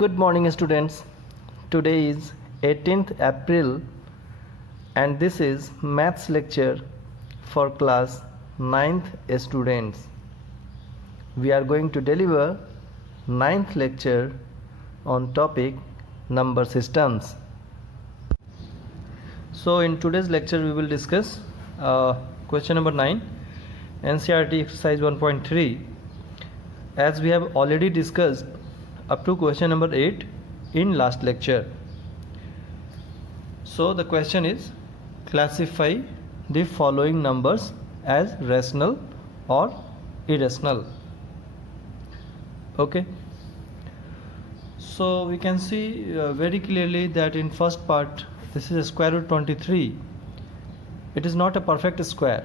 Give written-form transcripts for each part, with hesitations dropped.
Good morning students. Today is 18th April and this is maths lecture for class 9th students. We are going to deliver 9th lecture on topic number systems. So in today's lecture we will discuss question number 9 NCERT exercise 1.3. As we have already discussed up to question number 8 in last lecture. So the question is, classify the following numbers as rational or irrational. Okay, so we can see very clearly that in first part this is a square root 23. It is not a perfect square,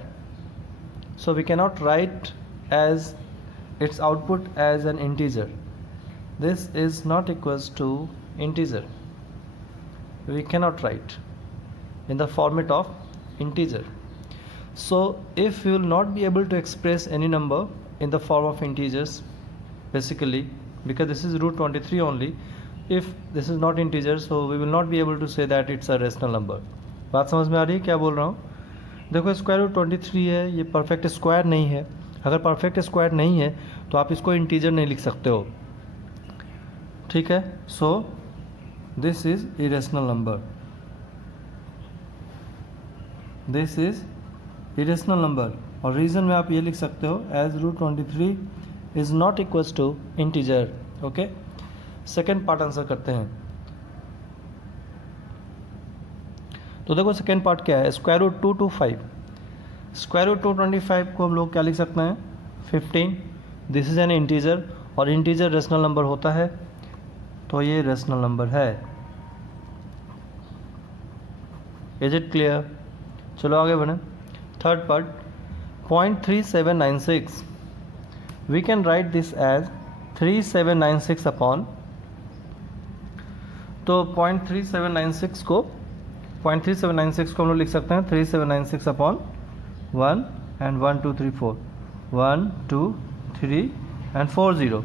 so we cannot write as its output as an integer. This is not equals to integer. We cannot write in the format of integer. So if you will not be able to express any number in the form of integers, basically because this is root 23 only, if this is not integer, so we will not be able to say that it's a rational number. बात समझ में आ रही है क्या बोल रहा हूँ? देखो स्क्वायर रूट 23 है, ये परफेक्ट स्क्वायर नहीं है. अगर परफेक्ट स्क्वायर नहीं है तो आप इसको इंटीजर नहीं लिख सकते हो, ठीक है. So this is irrational number. This is irrational number और रीजन में आप ये लिख सकते हो as root 23 is not equals to integer. Okay, second part answer करते हैं. तो देखो सेकेंड पार्ट क्या है, स्क्वायर रूट 225. स्क्वायर रूट 225 को हम लोग क्या लिख सकते हैं, 15. दिस इज एन इंटीजर और इंटीजर रेशनल नंबर होता है, तो ये रेशनल नंबर है. Is it clear? चलो आगे बढ़ें. Third part 0.3796. We can write this as 3796 upon, तो 0.3796 को हम लोग लिख सकते हैं 3796 अपॉन 1 एंड 1 2 3 4 1 2 3 एंड 4 0.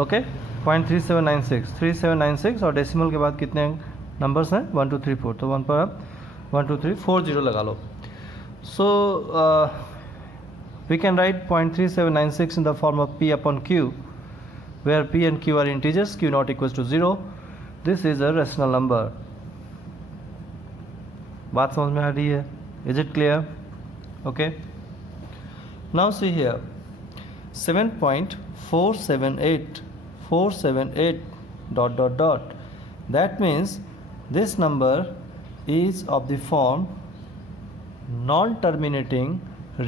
ओके, 0.3796 और डेसिमल के बाद कितने नंबर्स हैं, 1 2 3 4, तो 1 पर आप 1 2 3 4 0 लगा लो. So we can write 0.3796 in the form of p upon q, where p and q are integers, q not equals to 0. This is a rational number. बात समझ में आ रही है? Is it clear? Okay. Now see here, 7.478 dot dot dot. That means this number is of the form non-terminating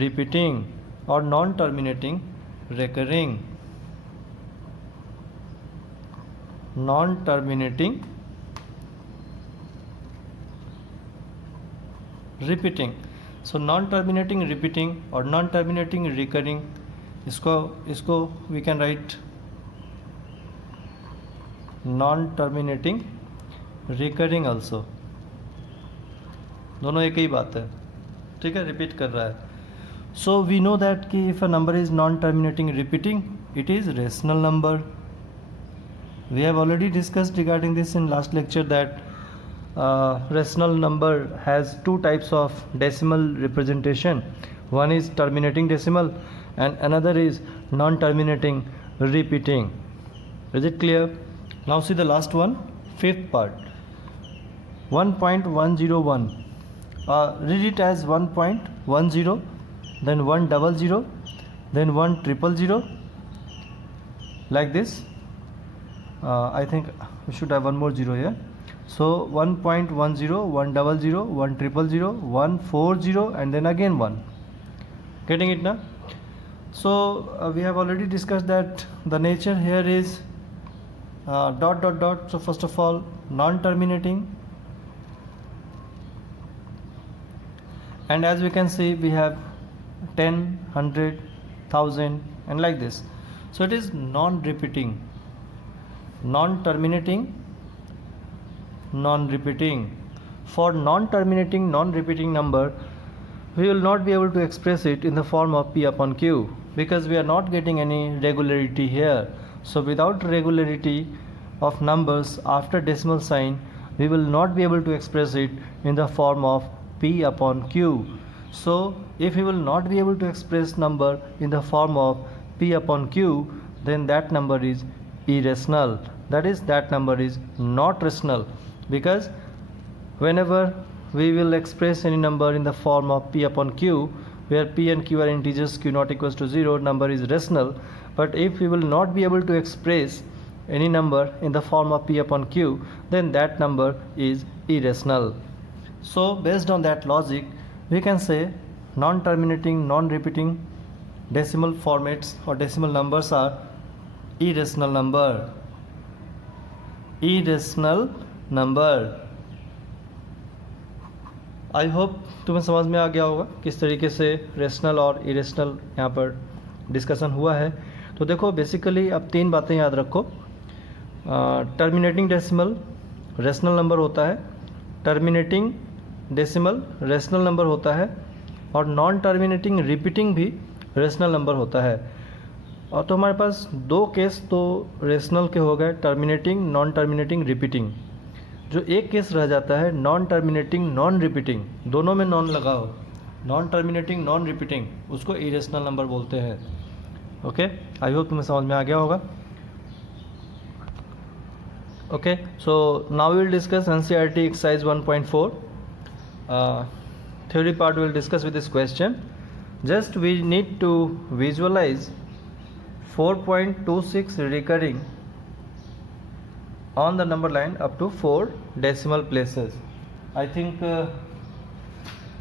repeating or non-terminating recurring. Non-terminating repeating. So non-terminating repeating or non-terminating recurring, इसको we can write non-terminating recurring also. दोनों एक ही बात है, ठीक है, repeat कर रहा है. So we know that कि if a number is non-terminating repeating, it is rational number. We have already discussed regarding this in last lecture that rational number has two types of decimal representation. One is terminating decimal and another is non-terminating repeating. Is it clear? Now see the last one, fifth part, 1.101. Read it as 1.10, then 100, then 1000, like this. I think we should have one more zero here. So 1.10, 100, 100, 140 and then again 1. Getting it now? So we have already discussed that the nature here is dot dot dot. So first of all, non-terminating, and as we can see we have 10, 100, 1000 and like this. So it is non-repeating, non-terminating, non-repeating. For non-terminating, non-repeating number, we will not be able to express it in the form of p upon q because we are not getting any regularity here. So without regularity, of numbers after decimal sign, we will not be able to express it in the form of P upon Q. So if we will not be able to express number in the form of P upon Q, then that number is irrational. That is, that number is not rational, because whenever we will express any number in the form of P upon Q, where P and Q are integers, Q not equals to 0, number is rational. But if we will not be able to express any number in the form of P upon Q, then that number is irrational. So based on that logic, we can say non-terminating, non-repeating decimal formats or decimal numbers are irrational number. Irrational number. I hope तुम्हें समझ में आ गया होगा किस तरीके से rational और इरेशनल यहाँ पर डिस्कशन हुआ है. तो देखो बेसिकली अब तीन बातें याद रखो. टर्मिनेटिंग डेसिमल रेशनल नंबर होता है, टर्मिनेटिंग डेसिमल रेशनल नंबर होता है, और नॉन टर्मिनेटिंग रिपीटिंग भी रेशनल नंबर होता है. और तो हमारे पास दो केस तो रेशनल के हो गए, टर्मिनेटिंग, नॉन टर्मिनेटिंग, रिपीटिंग. जो एक केस रह जाता है नॉन टर्मिनेटिंग, नॉन रिपीटिंग, दोनों में नॉन लगा हो, नॉन टर्मिनेटिंग, नॉन रिपीटिंग, उसको इरेशनल नंबर बोलते हैं. ओके, आई होप तुम्हें समझ में आ गया होगा. Okay, so now we will discuss NCERT exercise 1.4. theory part we will discuss with this question. Just we need to visualize 4.26 recurring on the number line up to 4 decimal places. I think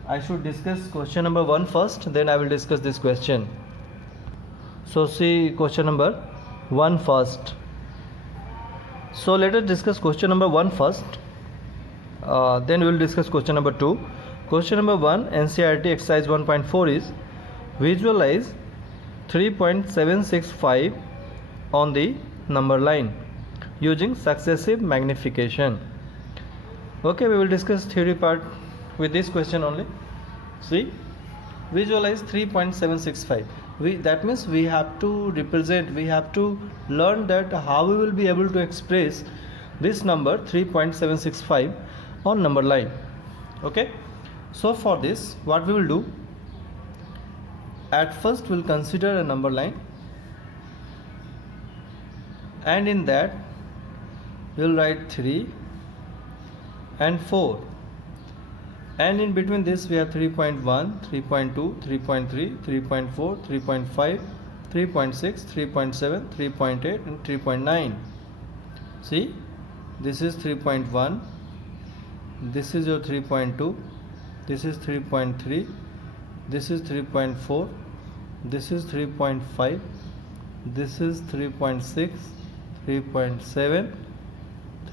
I should discuss question number 1 first, then I will discuss this question. So see question number 1 first. So let us discuss question number 1 first, then we will discuss question number 2. Question number 1, NCERT exercise 1.4 is visualize 3.765 on the number line using successive magnification. Okay, we will discuss theory part with this question only. See, visualize 3.765. That means we have to represent, we have to learn that how we will be able to express this number 3.765 on number line. Okay, so for this what we will do, at first we will consider a number line, and in that we will write 3 and 4, and in between this we have 3.1, 3.2, 3.3, 3.4, 3.5, 3.6, 3.7, 3.8 and 3.9. See, this is 3.1, this is your 3.2, this is 3.3, this is 3.4, this is 3.5, this is 3.6, 3.7,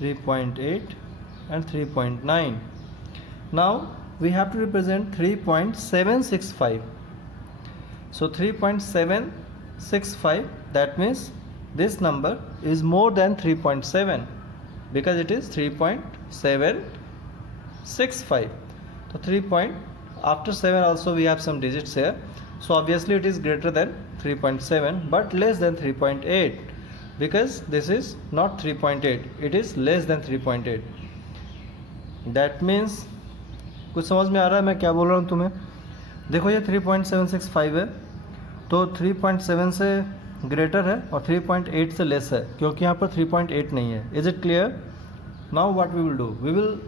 3.8 and 3.9. Now we have to represent 3.765. So 3.765, that means this number is more than 3.7 because it is 3.765. So 3 point after 7 also we have some digits here, so obviously it is greater than 3.7 but less than 3.8, because this is not 3.8, it is less than 3.8. That means कुछ समझ में आ रहा है मैं क्या बोल रहा हूँ तुम्हें? देखो ये 3.765 है, तो 3.7 से ग्रेटर है और 3.8 से लेस है, क्योंकि यहाँ पर 3.8 नहीं है. Is it clear? Now what we will do, we will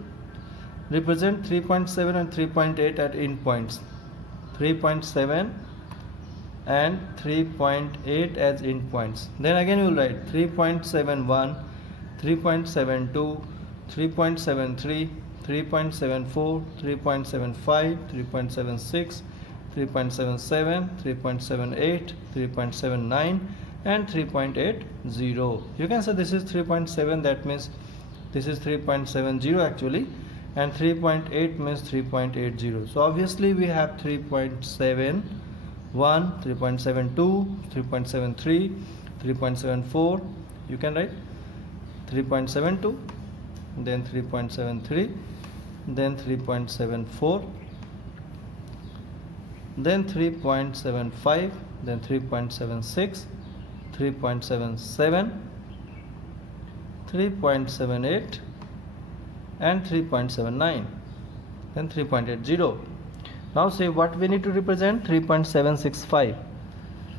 represent 3.7 and 3.8 at end points. 3.7 and 3.8 as end points. Then again we will write 3.71, 3.72, 3.73, 3.74, 3.75, 3.76, 3.77, 3.78, 3.79 and 3.80. You can say this is 3.7, that means this is 3.70 actually, and 3.8 means 3.80. So obviously we have 3.71, 3.72, 3.73, 3.74. You can write 3.72, then 3.73, then 3.74, then 3.75, then 3.76, 3.77, 3.78 and 3.79, then 3.80. Now say what we need to represent, 3.765.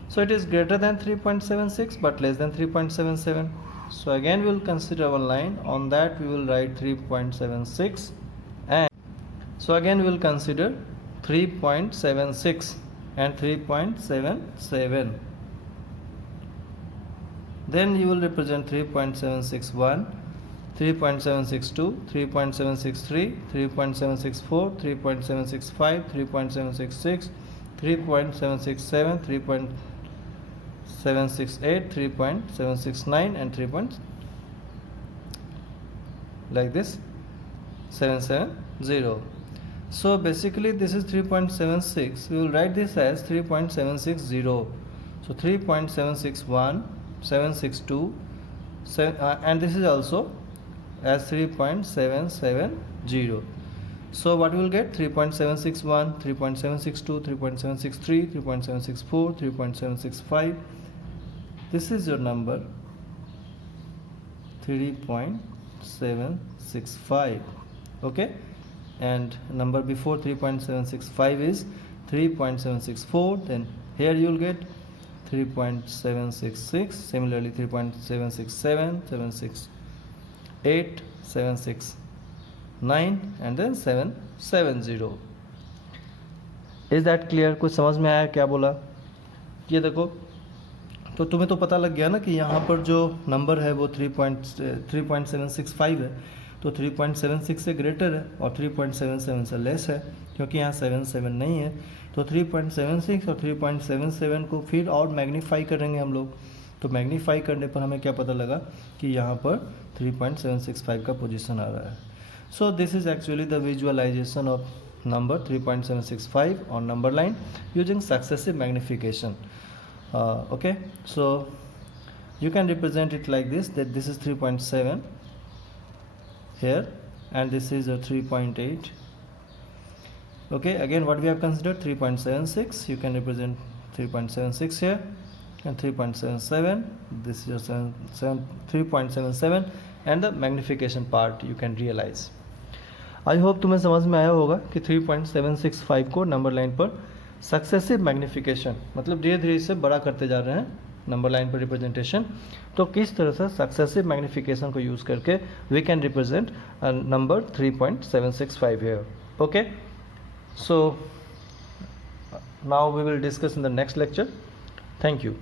So it is greater than 3.76 but less than 3.77. So again we will consider our line. On that we will write 3.76, and so again we will consider 3.76 and 3.77. Then you will represent 3.761, 3.762, 3.763, 3.764, 3.765, 3.766, 3.767, 3.768, 3.769 and 3. Like this, 770. So basically this is 3.76. We will write this as 3.760. So 3.761, 762, and this is also as 3.770. So what we will get, 3.761, 3.762, 3.763, 3.764, 3.765. This is your number, 3.765. okay, and number before 3.765 is 3.764. then here you will get 3.766, similarly 3.767, 768, 769 and then 770. Is that clear? कुछ समझ में आया क्या बोला? ये देखो, तो तुम्हें तो पता लग गया ना कि यहाँ पर जो नंबर है वो 3.765 है, तो 3.76 से ग्रेटर है और 3.77 से लेस है, क्योंकि यहाँ 77 नहीं है। तो 3.76 और 3.77 को फिर और मैग्नीफाई करेंगे हम लोग। तो मैग्नीफाई करने पर हमें क्या पता लगा कि यहाँ पर 3.765 का पोजीशन आ रहा है। So this is actually the visualization of number 3.765 on number line using successive magnification. Okay, so you can represent it like this, that this is 3.7 here and this is a 3.8. okay, again what we have considered, 3.76, you can represent 3.76 here and 3.77, this is your 3.77 and the magnification part you can realize. I hope तुम्हें समझ में आया होगा कि 3.765 को number line पर successive magnification, मतलब धीरे धीरे इसे बड़ा करते जा रहे हैं नंबर लाइन पर रिप्रेजेंटेशन, तो किस तरह से सक्सेसिव मैग्नीफिकेशन को यूज़ करके we can represent number 3.765 here. Okay, so now we will discuss in the next lecture. Thank you.